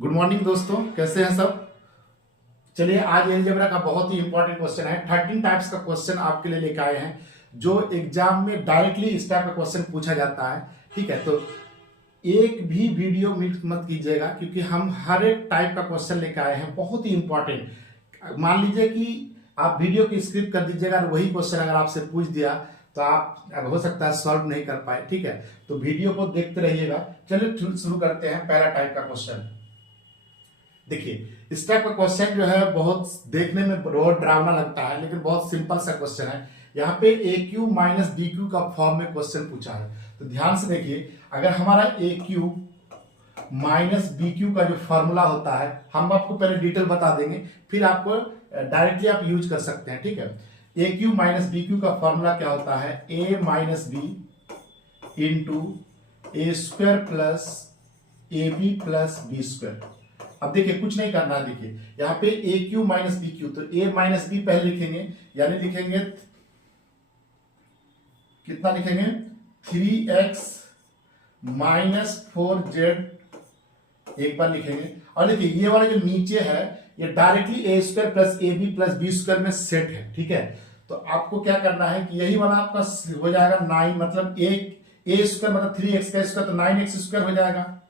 Good morning दोस्तों, कैसे हैं सब। चलिए, आज अलजेब्रा का बहुत ही इंपॉर्टेंट क्वेश्चन है। 13 टाइप्स का क्वेश्चन आपके लिए लेकर आए हैं जो एग्जाम में डायरेक्टली इस टाइप का क्वेश्चन पूछा जाता है। ठीक है, तो एक भी वीडियो मिस मत कीजिएगा क्योंकि हम हर एक टाइप का क्वेश्चन लेकर आए हैं, बहुत ही इंपॉर्टेंट। मान लीजिए कि आप वीडियो की स्क्रिप्ट कर दीजिएगा और वही क्वेश्चन अगर आपसे पूछ दिया तो आप हो सकता है सॉल्व नहीं कर पाए। ठीक है, तो वीडियो को देखते रहिएगा। चलिए शुरू करते हैं। पहला टाइप का क्वेश्चन देखिए, इस टाइप का क्वेश्चन जो है बहुत देखने में बहुत डरावना लगता है, लेकिन बहुत सिंपल सा क्वेश्चन है। यहाँ पे A cube minus B cube का फॉर्म में क्वेश्चन पूछा है, तो ध्यान से देखिए। अगर हमारा ए क्यू माइनस बी क्यू का जो फॉर्मूला होता है, हम आपको पहले डिटेल बता देंगे, फिर आपको डायरेक्टली आप यूज कर सकते हैं। ठीक है, A cube minus B cube का फॉर्मूला क्या होता है? A minus B into A square plus A B plus B square. अब देखिए, कुछ नहीं करना है। देखिए यहाँ पे A cube minus B cube, तो ए माइनस बी पहले लिखेंगे, यानी लिखेंगे कितना लिखेंगे? 3x माइनस 4z एक बार लिखेंगे। और देखिए ये वाला जो नीचे है ये directly a square plus A B plus B square में सेट है। ठीक है, तो आपको क्या करना है कि यही वाला आपका हो जाएगा 9, मतलब ए स्क्वायर मतलब 3x का स्क्वायर तो 9x स्क्वायर हो जाएगा,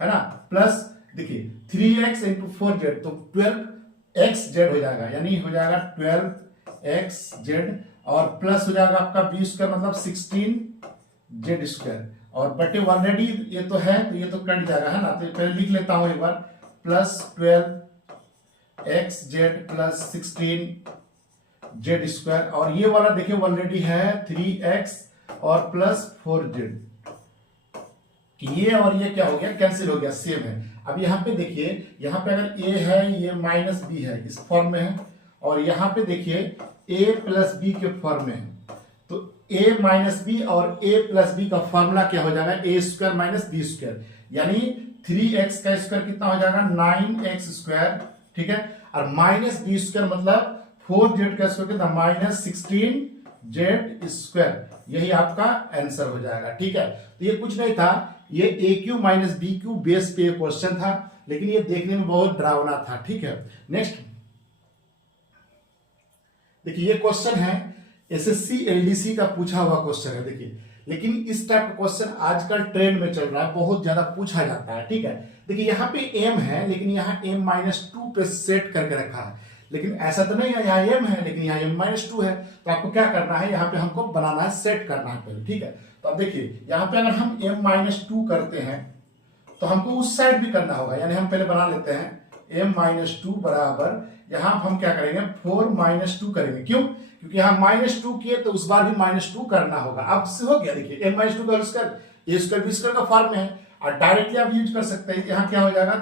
है ना। प्लस देखिए 3x इंटू 4z तो 12xz हो जाएगा, यानी हो जाएगा 12xz, और प्लस हो जाएगा आपका बी स्क्वायर मतलब 16z स्क्वायर, और बटे ऑलरेडी ये तो है तो ये तो कट जाएगा, है ना। तो पहले लिख लेता हूं एक बार, plus 12xz plus 16z square, और ये वाला देखिए ऑलरेडी है 3x और प्लस 4z। ये और ये क्या हो गया? कैंसिल हो गया, सेम है। अब यहाँ पे देखिए, यहाँ पे अगर a है, ये माइनस बी है, इस फॉर्म में है, और यहाँ पे देखिए a प्लस बी के फॉर्म में है, तो a माइनस बी और a प्लस बी का फॉर्मूला क्या हो जाएगा? ए स्क्वायर माइनस बी स्क्वायर, यानी 3x का स्क्वायर कितना हो जाएगा? 9x square. ठीक है, और माइनस बी स्क्वायर मतलब 4z का स्क्वायर कितना? Minus 16z square. यही आपका आंसर हो जाएगा। ठीक है, तो ये कुछ नहीं था, ये A cube minus B cube base पे क्वेश्चन था, लेकिन ये देखने में बहुत डरावना था। ठीक है, नेक्स्ट देखिए, ये क्वेश्चन है एसएससी एलडीसी का पूछा हुआ क्वेश्चन है। देखिए, लेकिन इस टाइप का क्वेश्चन आजकल ट्रेंड में चल रहा है, बहुत ज्यादा पूछा जाता है। ठीक है, देखिए यहाँ पे एम है, लेकिन यहाँ एम माइनस 2 पे सेट करके रखा है, लेकिन ऐसा तो नहीं है, यहाँ एम है लेकिन यहाँ एम माइनस 2 है। तो आपको क्या करना है? यहाँ पे हमको बनाना है, सेट करना है पहले। ठीक है, तो अब देखिए यहाँ पे अगर हम m माइनस 2 करते हैं तो हमको उस साइड भी करना होगा, यानी हम पहले बना लेते हैं m माइनस 2 बराबर, यहाँ हम क्या करेंगे? 4 माइनस 2 करेंगे। क्यों? क्योंकि यहाँ माइनस 2 किए तो उस बार भी माइनस 2 करना होगा। अब से हो गया, देखिए m माइनस 2 का स्क्वायर ए स्क्वायर बी स्क्वायर का फॉर्म में है, और डायरेक्टली आप यूज कर सकते हैं। यहाँ क्या हो जाएगा?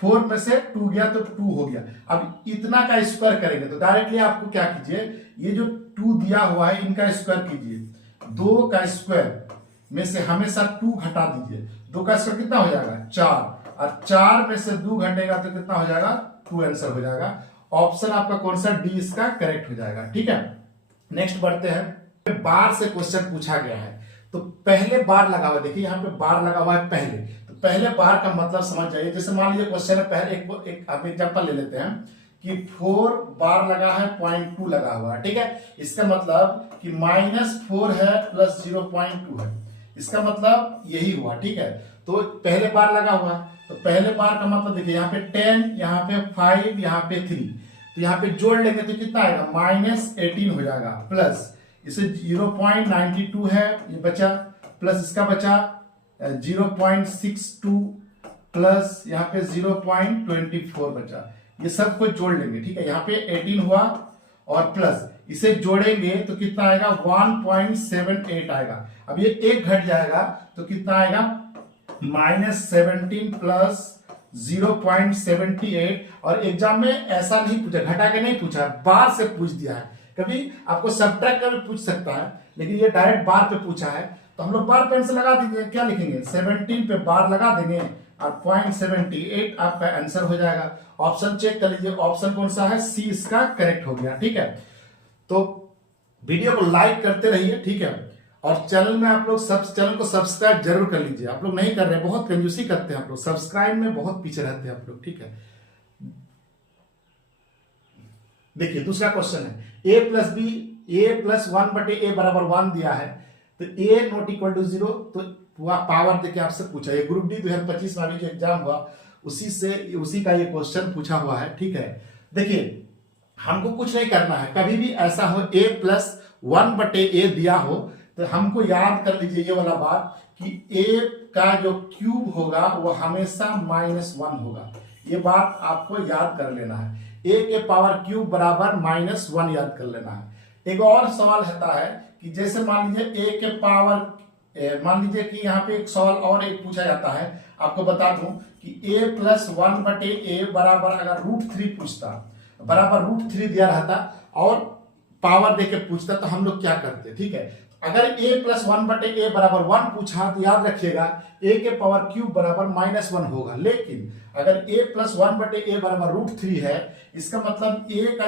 4 में से 2 गया तो 2 हो गया। अब इतना का स्क्वायर करेंगे तो डायरेक्टली आपको क्या कीजिए, ये जो 2 दिया हुआ है इनका स्क्वायर कीजिए। 2 का स्क्वायर में से हमेशा 2 घटा दीजिए। 2 का स्क्वायर कितना हो जाएगा? 4, और 4 में से 2 घटेगा तो कितना हो जाएगा? 2 आंसर हो जाएगा। ऑप्शन आपका कौन सा? डी इसका करेक्ट हो जाएगा। ठीक है, नेक्स्ट बढ़ते हैं। बार से क्वेश्चन पूछा गया है, तो पहले बार लगा हुआ, देखिए यहाँ पे बार लगा हुआ है पहले, तो पहले बार का मतलब समझ जाइए। जैसे मान लीजिए क्वेश्चन है, पहले एक आप एग्जांपल ले लेते हैं कि 4 बार लगा है, 0.2 लगा हुआ है। ठीक है, इसका मतलब कि -4 है प्लस 0.2 है, इसका मतलब यही हुआ। ठीक है, तो पहले बार लगा हुआ है, तो पहले बार का मतलब देखिए यहाँ पे 10, यहाँ पे 5, यहाँ पे 3, तो यहाँ पे जोड़ लेंगे तो कितना आएगा? -18 हो जाएगा, प्लस इसे 0.92 है ये बचा, प्लस इसका बचा 0.62, प्लस यहाँ पे 0.24 बचा, ये सब को जोड़ लेंगे। ठीक है, यहाँ पे 18 हुआ और प्लस इसे जोड़ेंगे तो कितना आएगा? 1.78 आएगा। अब ये एक घट जाएगा तो कितना आएगा? -17 प्लस 0.78। और एग्जाम में ऐसा नहीं पूछा, घटा के नहीं पूछा, बार से पूछ दिया है। कभी आपको सब्ट्रैक्ट कर भी पूछ सकता है, लेकिन ये डायरेक्ट बार पे पूछा है, तो हम लोग बार पेन से लगा देंगे। क्या लिखेंगे? 17 पे बार लगा देंगे और 0.78 आपका आंसर हो जाएगा। ऑप्शन चेक कर लीजिए, ऑप्शन कौन सा है? सी इसका करेक्ट हो गया। ठीक है, तो वीडियो को लाइक करते रहिए। ठीक है, और चैनल में आप लोग चैनल को सब्सक्राइब जरूर कर लीजिए। आप लोग नहीं कर रहे, बहुत कंजूसी करते हैं आप लोग, सब्सक्राइब में बहुत पीछे रहते हैं आप लोग, ठीक है। देखिए दूसरा क्वेश्चन है a plus b, a plus 1/a बराबर 1 दिया है, तो a नॉट इक्वल टू 0, तो पावर देके आपसे पूछा। ये ग्रुप डी 2025 में जो एग्जाम हुआ उसी का ये क्वेश्चन पूछा हुआ है, ठीक है। देखिए हमको कुछ नहीं करना है, कभी भी ऐसा हो a प्लस 1/a दिया हो तो हमको याद कर लीजिए ये वाला बात कि a का जो क्यूब होगा वो हमेशा -1 होगा। ये बात आपको याद कर लेना है, a के पावर क्यूब बराबर -1 याद कर लेना है। एक और सवाल रहता है कि जैसे मान लीजिए a के पावर, मान लीजिए कि यहाँ पे एक सवाल और एक पूछा जाता है, आपको बता दूं कि a प्लस 1/a बराबर अगर √3 पूछता, बराबर √3 दिया रहता और पावर देके पूछता तो हम लोग क्या करते, ठीक है। अगर a प्लस 1/a बराबर 1 पूछा तो याद रखिएगा a के पावर क्यूब बराबर -1 होगा। लेकिन अगर a प्लस 1/a बराबर √3 है, इसका मतलब a का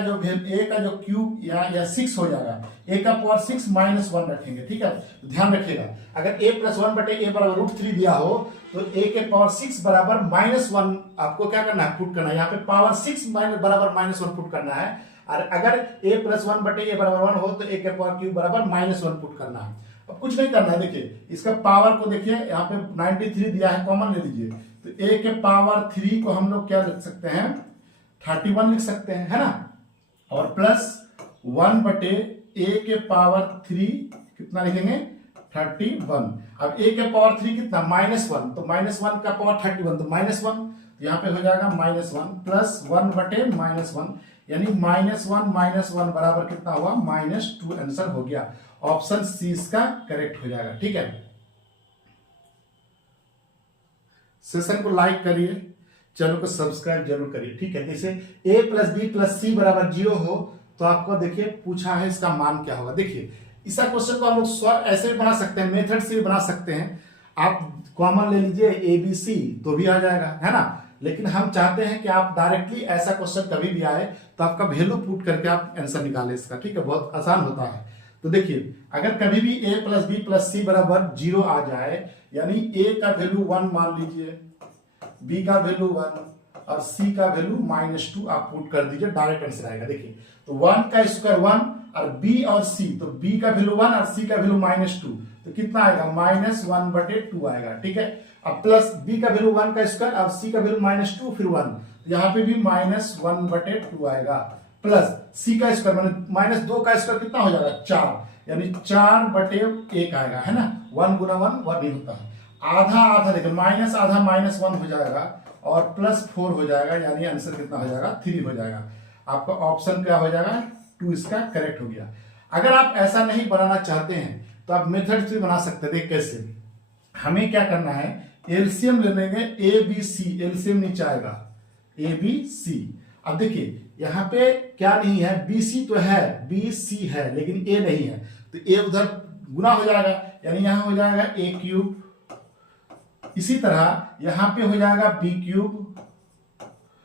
जो क्यूब या 6 हो जाएगा, a का पावर 6 -1 रखेंगे, ठीक है। ध्यान रखिएगा अगर a प्लस 1/a बराबर √3 दिया हो तो a के पावर 6 बराबर -1 आपको क्या करना है, पुट करना है। यहाँ पे पावर 6 बराबर -1 पुट करना है। और अगर a प्लस 1/a बराबर 1 हो तो a के पावर क्यूब बराबर -1 पुट करना है। अब कुछ नहीं करना है, देखिए इसका पावर को देखिए, यहाँ पे 93 दिया है, कॉमन ले लीजिए, तो a के पावर 3 को हम लोग क्या लिख सकते हैं, 31 लिख सकते हैं, है ना। और प्लस 1/a के पावर 3 कितना लिखेंगे, 31। अब a के पावर 3 कितना, -1, तो -1 का पावर 31, तो -1, तो यहाँ पे हो जाएगा -1 प्लस 1/-1, यानी -1 बराबर कितना हुआ, -2 आंसर हो गया। ऑप्शन सी इसका करेक्ट हो जाएगा, ठीक है। सेशन को लाइक करिए, चैनल को सब्सक्राइब जरूर करिए, ठीक है। जैसे a प्लस बी प्लस सी बराबर 0 हो तो आपको देखिए पूछा है इसका मान क्या होगा। देखिए इस क्वेश्चन को हम लोग ऐसे भी बना सकते हैं, मेथड से भी बना सकते हैं। आप कॉमन ले लीजिए ABC तो भी आ जाएगा, है ना। लेकिन हम चाहते हैं कि आप डायरेक्टली ऐसा क्वेश्चन कभी भी आए तो आपका वैल्यू पुट करके आप आंसर निकालें इसका, ठीक है। बहुत आसान होता है। तो देखिए अगर कभी भी a प्लस बी प्लस सी बराबर 0 आ जाए, यानी a का वैल्यू 1 मान लीजिए, b का वैल्यू 1 और c का वैल्यू -2 आप पुट कर दीजिए, डायरेक्ट आंसर आएगा। देखिए तो 1 का स्क्वायर 1 और b और c, तो b का वैल्यू 1 और c का वैल्यू -2, तो कितना आएगा, -1/2 आएगा, ठीक है। अब प्लस b का वैल्यू 1 का स्क्वायर और c का वैल्यू -2 फिर 1, यहाँ पे भी -1/2 आएगा, प्लस c का स्क्वायर माने -2 का स्क्वायर कितना हो जाएगा, 4, यानी 4/1 आएगा, है ना। 1 गुना 1 ही होता है। आधा आधा देखिए, माइनस आधा -1 हो जाएगा और +4 हो जाएगा, यानी आंसर कितना हो जाएगा, 3 हो जाएगा। आपका ऑप्शन क्या हो जाएगा, 2 इसका करेक्ट हो गया। अगर आप ऐसा नहीं बनाना चाहते हैं तो आप मेथड से बना सकते हैं। देख कैसे, हमें क्या करना है, एलसीएम ले लेंगे, ABC, एलसीएम नीचे आएगा ABC। अब देखिए यहाँ पे क्या नहीं है, BC तो है, BC है लेकिन A नहीं है, तो A उधर गुना हो जाएगा, यानी यहाँ हो जाएगा A3। इसी तरह यहाँ पे हो जाएगा B3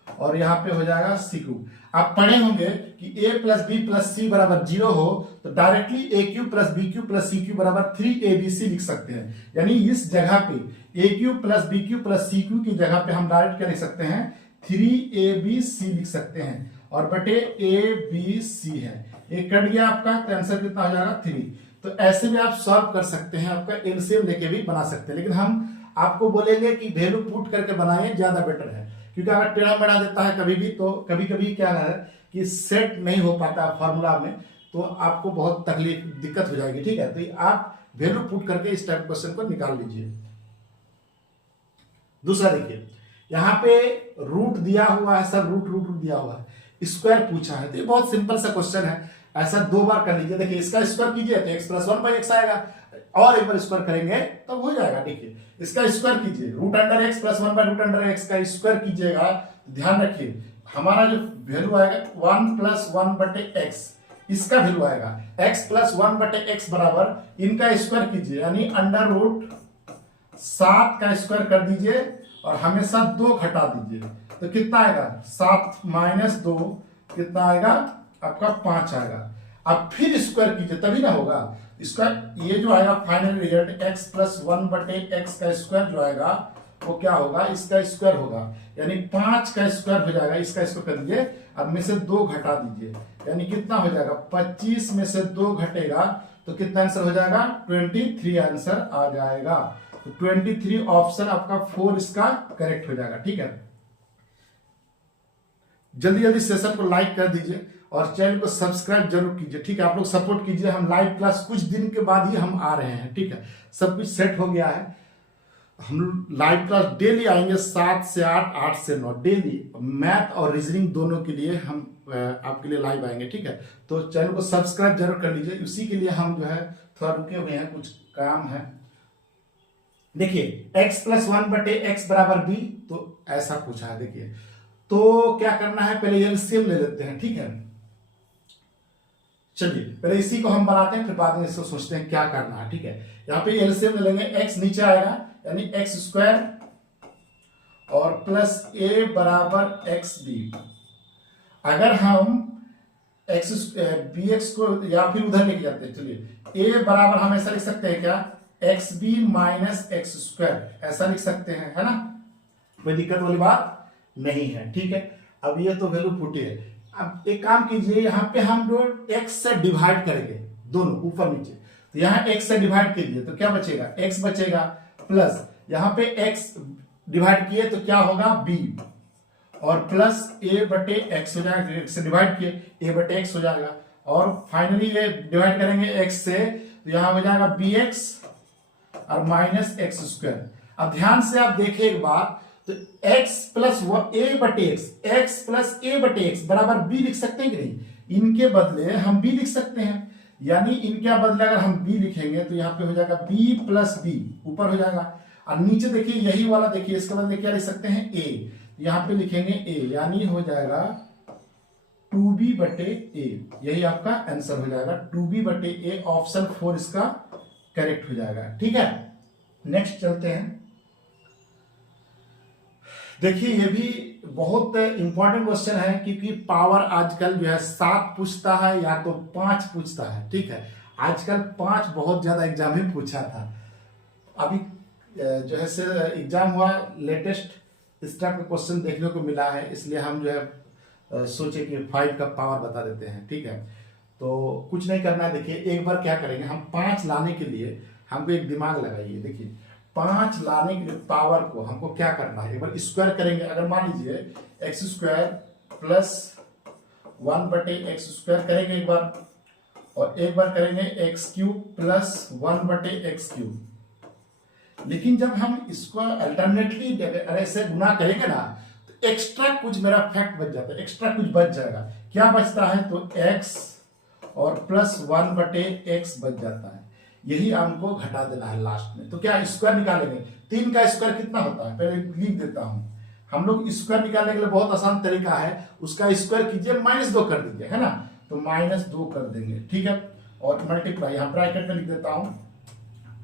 और यहाँ पे हो जाएगा C3। आप पढ़े होंगे कि a प्लस बी प्लस सी बराबर 0 हो तो directly A3 plus B3 plus C3 बराबर 3ABC लिख सकते हैं। यानी इस जगह पे A3 plus B3 plus C3 की जगह पे हम डायरेक्ट क्या लिख सकते हैं, 3ABC लिख सकते हैं, और बटे ABC है, एक कट गया आपका, तो आंसर कितना हो जाएगा, 3। तो ऐसे में आप सॉल्व कर सकते हैं, आपका एलसीएम लेके भी बना सकते हैं। लेकिन हम आपको बोलेंगे कि वैल्यू पुट करके बनाइए, ज्यादा बेटर है, क्योंकि अगर टेढ़ा मेढ़ा देता है कभी भी तो कभी कभी क्या है कि सेट नहीं हो पाता फॉर्मूला में, तो आपको बहुत तकलीफ दिक्कत हो जाएगी, ठीक है। तो आप वैल्यू पुट करके इस टाइप क्वेश्चन को निकाल लीजिए। दूसरा देखिए, यहाँ पे रूट दिया हुआ है, सब रूट दिया हुआ है, स्क्वायर पूछा है, तो ये बहुत सिंपल सा क्वेश्चन है। ऐसा 2 बार कर लीजिए। देखिए इसका स्क्वायर कीजिए तो x प्लस 1/x आएगा, और एक बार स्क्वायर करेंगे तो हो जाएगा। देखिए इसका स्क्वायर कीजिए, √x प्लस 1/√x का स्क्वायर कीजिएगा, ध्यान रखिए हमारा जो वैल्यू आएगा 1 प्लस 1/x, इसका वैल्यू आएगा x प्लस 1/x बराबर इनका स्क्वायर कीजिए, यानी √7 का स्क्वायर कर दीजिए और हमेशा 2 घटा दीजिए, तो कितना आएगा, 7 - 2 कितना आएगा आपका, 5 आएगा। अब फिर स्क्वायर कीजिए तभी ना होगा, इसका ये जो आएगा final result x plus 1/x का स्क्वायर जो आएगा वो क्या होगा, इसका स्क्वायर होगा, यानी 5 का स्क्वायर हो जाएगा। इसका स्क्वायर कर दीजिए, अब में से 2 घटा दीजिए, यानी कितना हो जाएगा, 25 में से 2 घटेगा तो कितना आंसर हो जाएगा, 23 आंसर आ जाएगा। तो 23 ऑप्शन आपका 4 इसका करेक्ट हो जाएगा। ठीक है, जल्दी जल्दी सेशन को लाइक कर दीजिए और चैनल को सब्सक्राइब जरूर कीजिए। ठीक है, आप लोग सपोर्ट कीजिए। हम लाइव क्लास कुछ दिन के बाद ही हम आ रहे हैं। ठीक है, सब कुछ सेट हो गया है। हम लाइव क्लास डेली आएंगे 7 से 8, 8 से 9 डेली, मैथ और रीजनिंग दोनों के लिए हम आपके लिए लाइव आएंगे। ठीक है, तो चैनल को सब्सक्राइब जरूर कर लीजिए। उसी के लिए हम जो है थोड़ा रुके हुए हैं, कुछ काम है। देखिए x प्लस 1/x बराबर b, तो ऐसा पूछा है। देखिए तो क्या करना है, पहले एलसीएम ले लेते हैं। ठीक है, चलिए पहले इसी को हम बनाते हैं, फिर बाद में इसको सोचते हैं क्या करना है। ठीक है, यहाँ पे एलसीएम ले लेंगे, x नीचे आएगा यानी एक्स स्क्वायर और प्लस a बराबर एक्स बी। अगर हम bx को या फिर उधर लेके जाते हैं, चलिए a बराबर हम ऐसा लिख सकते हैं क्या, x b minus x square, ऐसा लिख सकते हैं, है ना, कोई दिक्कत वाली बात नहीं है। ठीक है, अब ये तो वैल्यू फूटी है। अब एक काम कीजिए, यहाँ पे हम जो x से डिवाइड करेंगे दोनों ऊपर नीचे, तो यहाँ x से डिवाइड कीजिए तो क्या बचेगा, x बचेगा, प्लस यहाँ पे x डिवाइड किए तो क्या होगा b, और प्लस a/x हो जाएगा, x से डिवाइड किए a/x हो जाएगा, और फाइनली ये डिवाइड करेंगे x से तो यहाँ हो जाएगा bx और माइनस एक्स स्क्वायर। अब ध्यान से आप देखिए एक बात, तो x plus a/x plus a/x बराबर b लिख सकते हैं कि नहीं, इनके बदले हम b लिख सकते हैं, यानी इनके बदले अगर हम b लिखेंगे तो यहाँ पे हो जाएगा b प्लस b, ऊपर हो जाएगा, और नीचे देखिए यही वाला देखिए, इसके बदले क्या लिख सकते हैं a, यहाँ पे लिखेंगे a, यानी हो जाएगा 2b/a, यही आपका आंसर हो जाएगा 2b/a, ऑप्शन 4 इसका करेक्ट हो जाएगा। ठीक है, नेक्स्ट चलते हैं। देखिए ये भी बहुत इंपॉर्टेंट क्वेश्चन है, क्योंकि पावर आजकल जो है 7 पूछता है या तो 5 पूछता है। ठीक है, आजकल 5 बहुत ज्यादा एग्जाम में पूछा था। अभी जो है एग्जाम हुआ लेटेस्ट, इस टाइप का क्वेश्चन देखने को मिला है, इसलिए हम जो है सोचे कि 5 का पावर बता देते हैं। ठीक है, तो कुछ नहीं करना है। देखिए एक बार क्या करेंगे, हम 5 लाने के लिए हमको एक दिमाग लगाइए। देखिए 5 लाने के लिए पावर को हमको क्या करना है, एक बार स्क्वायर करेंगे। अगर मान लीजिए x square plus 1/x square करेंगे एक बार, और एक बार करेंगे x cube plus 1/x cube. लेकिन जब हम इसको अल्टरनेटली ऐसे गुना करेंगे ना, तो एक्स्ट्रा कुछ मेरा फैक्ट बच जाता है, एक्स्ट्रा कुछ बच जाएगा। क्या बचता है, तो x और प्लस 1/x बच जाता है, यही हमको घटा देना है लास्ट में। तो क्या स्क्वायर निकालेंगे, 3 का स्क्वायर कितना होता है, पहले लिख देता हूं। हम लोग स्क्वायर निकालने के लिए बहुत आसान तरीका है, उसका स्क्वायर कीजिए -2 कर दीजिए, है ना, तो -2 कर देंगे। ठीक है, और मल्टीप्लाई यहाँ ब्रैकेट में लिख देता हूं।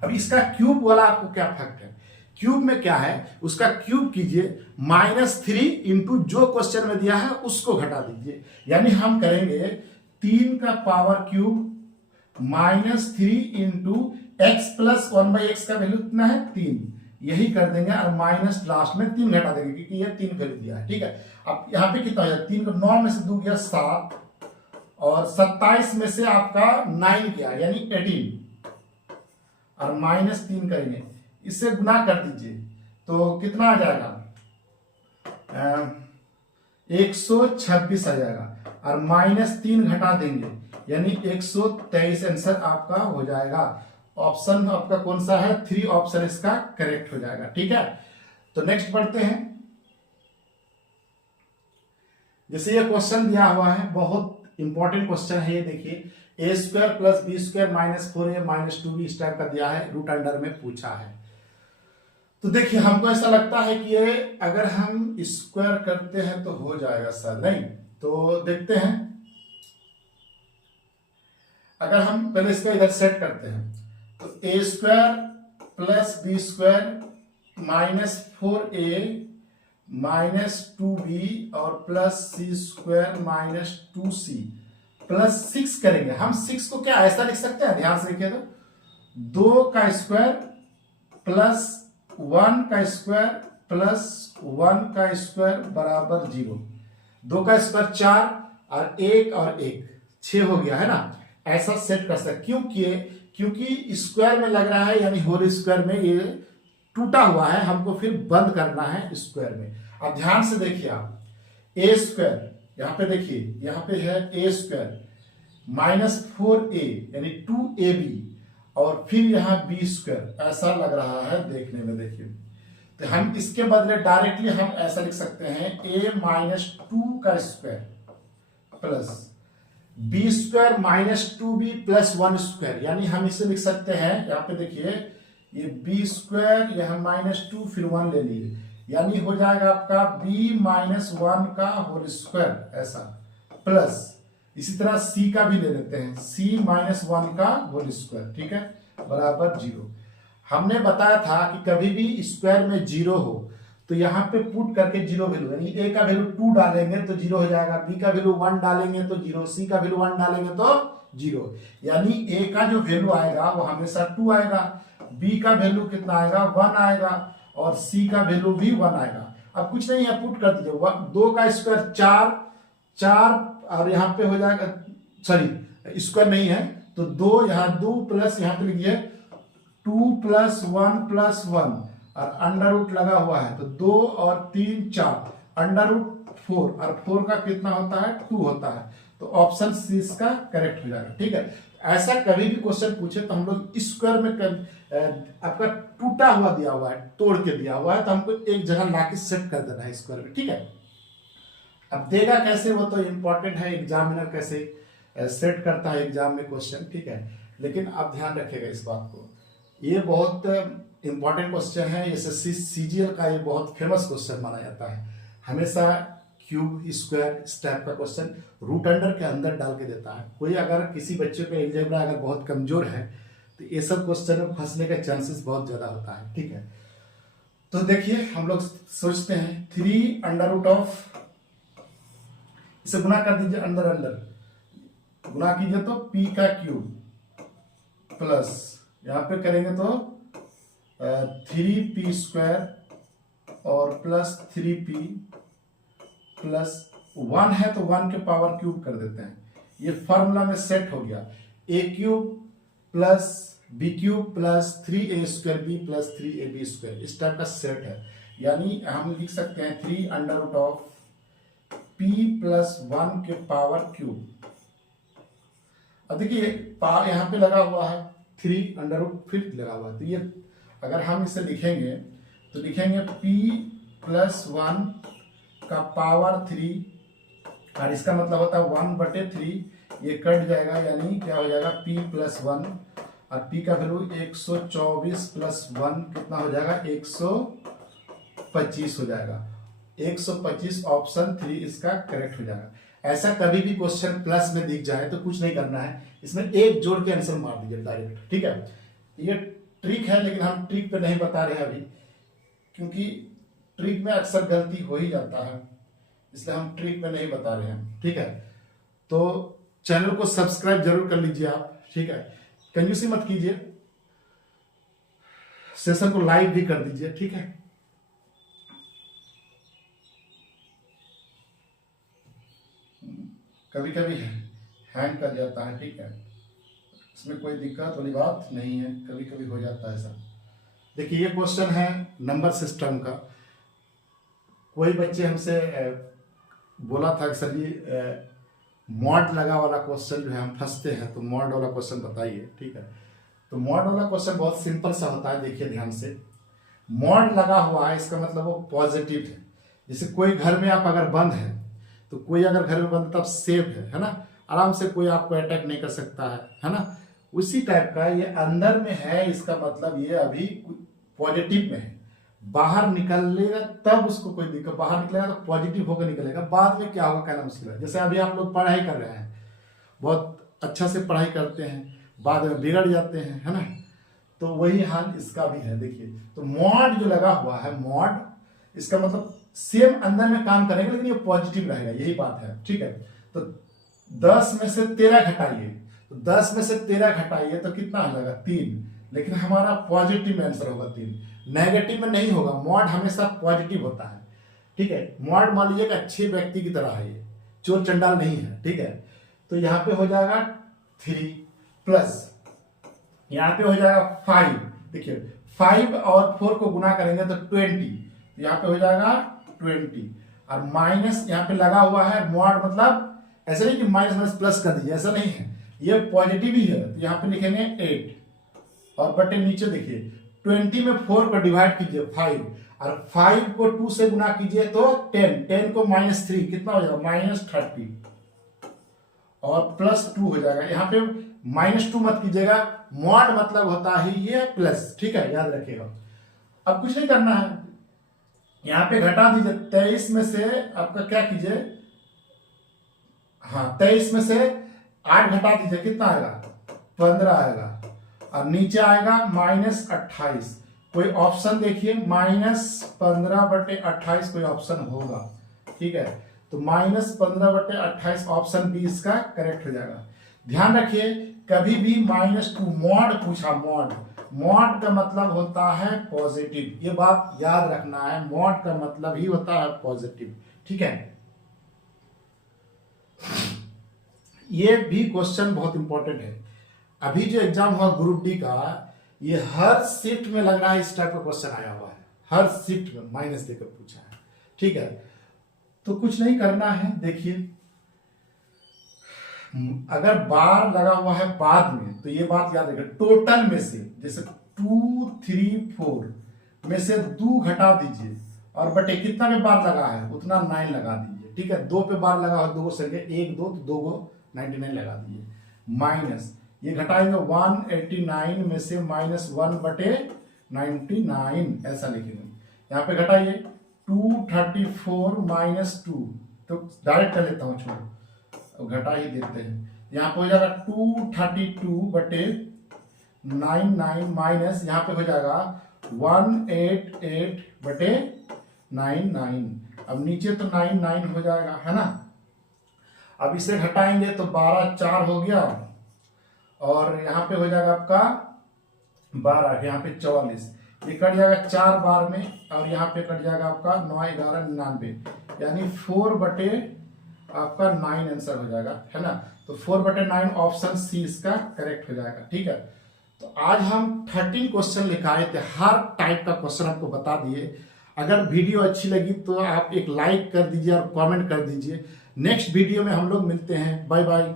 अब इसका क्यूब वाला आपको क्या फैक्ट है, क्यूब में क्या है, उसका क्यूब कीजिए, -3 इंटू जो क्वेश्चन में दिया है उसको घटा दीजिए, यानी हम करेंगे 3 का power cube -3 into x plus 1/x का वैल्यू कितना है, 3, यही कर देंगे, और माइनस लास्ट में 3 घटा देंगे, क्योंकि ये 3 वैल्यू दिया है। ठीक है, अब यहाँ पे कितना हो जाए, 3 को 9 में से 2 गया 7, और 27 में से आपका 9 गया यानी 18, और -3 करेंगे, इससे गुना कर दीजिए तो कितना आ जाएगा, 126 आ जाएगा, और -3 घटा देंगे यानी 123 आंसर आपका हो जाएगा। ऑप्शन आपका कौन सा है, 3 ऑप्शन इसका करेक्ट हो जाएगा। ठीक है, तो नेक्स्ट बढ़ते हैं। जैसे ये क्वेश्चन दिया हुआ है, बहुत इंपॉर्टेंट क्वेश्चन है ये। देखिए a² plus b² -4a -2b इस टाइप का दिया है, रूट अंडर में पूछा है। तो देखिए हमको ऐसा लगता है कि ये अगर हम स्क्वायर करते हैं तो हो जाएगा सर, नहीं तो देखते हैं। अगर हम पहले इसको इधर सेट करते हैं, तो a² plus b² -4a -2b और प्लस c² -2c प्लस 6 करेंगे। हम 6 को क्या ऐसा लिख सकते हैं, ध्यान से देखिए तो 2 का स्क्वायर प्लस 1 का स्क्वायर प्लस 1 का स्क्वायर बराबर 0। 2 का स्क्वायर 4 और 1 और 1 6 हो गया है ना। ऐसा सेट कर सकते क्योंकि स्क्वायर में लग रहा है, यानी होल स्क्वायर में ये टूटा हुआ है, हमको फिर बंद करना है स्क्वायर में। अब ध्यान से देखिए आप, ए स्क्वायर यहां पे देखिए, यहां पे है ए स्क्वायर माइनस 4a यानी 2ab और फिर यहां बी स्क्वायर, ऐसा लग रहा है देखने में। देखिए तो हम इसके बदले डायरेक्टली हम ऐसा लिख सकते हैं a माइनस 2 का square plus B square minus 2b plus 1 square, यानी हम इसे लिख सकते हैं, यहाँ पे देखिए ये बी स्क्वायर यहां माइनस 2 फिर 1 ले लिए, यानी हो जाएगा आपका b माइनस 1 का होल स्क्वायर ऐसा, प्लस इसी तरह c का भी ले लेते हैं, c माइनस 1 का होल स्क्वायर, ठीक है, बराबर 0। हमने बताया था कि कभी भी स्क्वायर में 0 हो तो यहाँ पे पुट करके 0 वैल्यू, यानी a का वैल्यू 2 डालेंगे तो 0 हो जाएगा, b का वैल्यू 1 डालेंगे तो 0, c का वैल्यू 1 डालेंगे तो 0, यानी a का जो वैल्यू आएगा वो हमेशा 2 आएगा, b का वैल्यू कितना आएगा 1 आएगा और c का वैल्यू भी 1 आएगा। अब कुछ नहीं है, पुट कर दीजिए, 2 का स्क्वायर 4 और यहाँ पे हो जाएगा, सॉरी स्क्वायर नहीं है तो 2 यहाँ 2 प्लस यहाँ पे लिखिए 2 प्लस 1 प्लस 1 और अंडर रूट लगा हुआ है तो 2 और 3 4, अंडर रूट 4 और 4 का कितना होता है 2 होता है, तो ऑप्शन सी इसका करेक्ट हो जाएगा। ठीक है, ऐसा कभी भी क्वेश्चन पूछे तो हम लोग स्क्वायर में आपका टूटा हुआ दिया हुआ है, तोड़ के दिया हुआ है, तो हमको एक जगह लाके सेट कर देना है स्क्वायर में। ठीक है, अब देगा कैसे वो तो इंपॉर्टेंट है, एग्जामिनर कैसे सेट करता है एग्जाम में क्वेश्चन। ठीक है, लेकिन आप ध्यान रखिएगा इस बात को, ये बहुत इंपॉर्टेंट क्वेश्चन है, एसएससी सीजीएल का ये बहुत फेमस क्वेश्चन माना जाता है। हमेशा क्यूब स्क्वायर इस टाइप का क्वेश्चन रूट अंडर के अंदर डाल के देता है। कोई अगर किसी बच्चे का अलजेब्रा अगर बहुत कमजोर है तो ये सब क्वेश्चन में फंसने का चांसेस बहुत ज्यादा होता है। ठीक है, तो देखिए हम लोग सोचते हैं 3 अंडर रूट ऑफ, इसे गुना कर दीजिए, अंदर अंदर गुना कीजिए तो p का क्यूब प्लस यहां पे करेंगे तो 3p स्क्वायर और प्लस 3p प्लस 1 है तो 1 के पावर क्यूब कर देते हैं। ये फॉर्मूला में सेट हो गया, a cube plus b cube plus 3a square b plus 3ab square, इस टाइप का सेट है। यानी हम लिख सकते हैं 3 under root of p plus 1 के पावर क्यूब। अब देखिए यहाँ पे लगा हुआ है 3 अंडर रूट फिर लगा हुआ है, तो ये अगर हम इसे लिखेंगे तो लिखेंगे p प्लस 1 का पावर 3 और इसका मतलब होता है 1/3, ये कट जाएगा, यानी क्या हो जाएगा p प्लस 1 और p का वैल्यू 124 प्लस 1 कितना हो जाएगा 125 हो जाएगा, 125 ऑप्शन 3 इसका करेक्ट हो जाएगा। ऐसा कभी भी क्वेश्चन प्लस में दिख जाए तो कुछ नहीं करना है, इसमें एक जोड़ के आंसर मार दीजिए डायरेक्ट। ठीक है, ये ट्रिक है लेकिन हम ट्रिक पे नहीं बता रहे हैं अभी, क्योंकि ट्रिक में अक्सर गलती हो ही जाता है, इसलिए हम ट्रिक में नहीं बता रहे हैं। ठीक है, तो चैनल को सब्सक्राइब जरूर कर लीजिए आप। ठीक है, कंजूसी मत कीजिए, सेशन को लाइक भी कर दीजिए। ठीक है, कभी कभी हैंग कर जाता है। ठीक है, इसमें कोई दिक्कत वाली बात नहीं है, कभी कभी हो जाता है ऐसा। देखिए ये क्वेश्चन है नंबर सिस्टम का, कोई बच्चे हमसे बोला था कि सर ये मॉड लगा वाला क्वेश्चन जो है हम फंसते हैं, तो मॉड वाला क्वेश्चन बताइए। ठीक है, तो मॉड वाला क्वेश्चन बहुत सिंपल सा होता है। देखिए ध्यान से, मॉड लगा हुआ है इसका मतलब वो पॉजिटिव है। जैसे कोई घर में आप अगर बंद है तो कोई अगर घर में बंद तब सेफ है ना, आराम से कोई आपको अटैक नहीं कर सकता है ना, उसी टाइप का ये अंदर में है, इसका मतलब ये अभी पॉजिटिव में है। बाहर निकलेगा तब उसको कोई दिक्कत, बाहर निकलेगा तो पॉजिटिव होकर निकलेगा, बाद में क्या होगा कहना मुश्किल है। जैसे अभी आप लोग पढ़ाई कर रहे हैं, बहुत अच्छा से पढ़ाई करते हैं, बाद में बिगड़ जाते हैं, है ना, तो वही हाल इसका भी है। देखिए तो मॉड जो लगा हुआ है, मॉड इसका मतलब सेम अंदर में काम करेगा लेकिन ये पॉजिटिव रहेगा, यही बात है। ठीक है, तो 10 में से 13 घटाइए, तो 10 में से 13 घटाइए तो कितना आ जाएगा 3, लेकिन हमारा पॉजिटिव आंसर होगा 3, नेगेटिव में नहीं होगा। मॉड हमेशा पॉजिटिव होता है, ठीक है। मॉड मान लीजिए अच्छे व्यक्ति की तरह है, ये चोर चंडाल नहीं है, ठीक है। तो यहाँ पे हो जाएगा 3 प्लस यहाँ पे हो जाएगा 5, देखिए 5 और 4 को गुना करेंगे तो 20, यहाँ पे हो जाएगा 20, और माइनस यहाँ पे लगा हुआ है मॉड, मतलब ऐसा नहीं कि माइनस माइनस प्लस कर दीजिए, ऐसा नहीं है, ये पॉजिटिव ही है। तो यहाँ पे लिखेंगे 8 और बटे नीचे देखिए 20 में 4 को डिवाइड कीजिए 5, और 5 को 2 से गुना कीजिए तो 10 को -3 कितना हो जाएगा -30 और +2 हो जाएगा। यहाँ पे -2 मत कीजिएगा, मॉड मतलब होता है ये प्लस, ठीक है, याद रखिएगा। अब कुछ नहीं करना है, यहाँ पे घटा दीजिए 23 में से आपका क्या कीजिए, हाँ 23 में से 8 घटा दीजिए, कितना आएगा 15 आएगा, और नीचे आएगा -28। कोई ऑप्शन देखिए -15/28 कोई ऑप्शन होगा, ठीक है। तो -15/28 ऑप्शन बी इसका करेक्ट हो जाएगा। ध्यान रखिए कभी भी -2 मॉड पूछा, मॉड का मतलब होता है पॉजिटिव, ये बात याद रखना है, मॉड का मतलब ही होता है पॉजिटिव, ठीक है। ये भी क्वेश्चन बहुत इंपॉर्टेंट है। अभी जो एग्जाम हुआ ग्रुप डी का, ये हर शिफ्ट में लग रहा है इस टाइप का क्वेश्चन आया हुआ है, हर शिफ्ट में माइनस देकर पूछा है, ठीक है। तो कुछ नहीं करना है, देखिए अगर बार लगा हुआ है बाद में तो ये बात याद रखिए, टोटल में से जैसे 2 3 4 में से 2 घटा दीजिए और बटे कितना में बार लगा है उतना 9 लगा दीजिए, ठीक है। 2 पे बार लगा हो 2 संख्या 1 2 तो 2 को 99 लगा दीजिए, माइनस ये घटाएंगे 189 में से -1/99 ऐसा लिखेंगे। यहाँ पे घटाइए 234 -2, तो डायरेक्ट कर लेता हूँ, छोड़ो घटा ही देते हैं। यहाँ पे हो जाएगा 232/99 माइनस यहाँ पे हो जाएगा 188/99। अब नीचे तो 99 हो जाएगा, है ना। अब इसे घटाएंगे तो 12 4 हो गया, और यहाँ पे हो जाएगा आपका 12, यहाँ पे 44, ये कट जाएगा 4 बार में, और यहाँ पे कट जाएगा आपका 9 11 99, यानी 4/9 आंसर हो जाएगा, है ना। तो 4/9 ऑप्शन सी इसका करेक्ट हो जाएगा, ठीक है। तो आज हम 13 क्वेश्चन लिखाए थे, हर टाइप का क्वेश्चन आपको बता दिए। अगर वीडियो अच्छी लगी तो आप एक लाइक कर दीजिए और कमेंट कर दीजिए। नेक्स्ट वीडियो में हम लोग मिलते हैं, बाय बाय।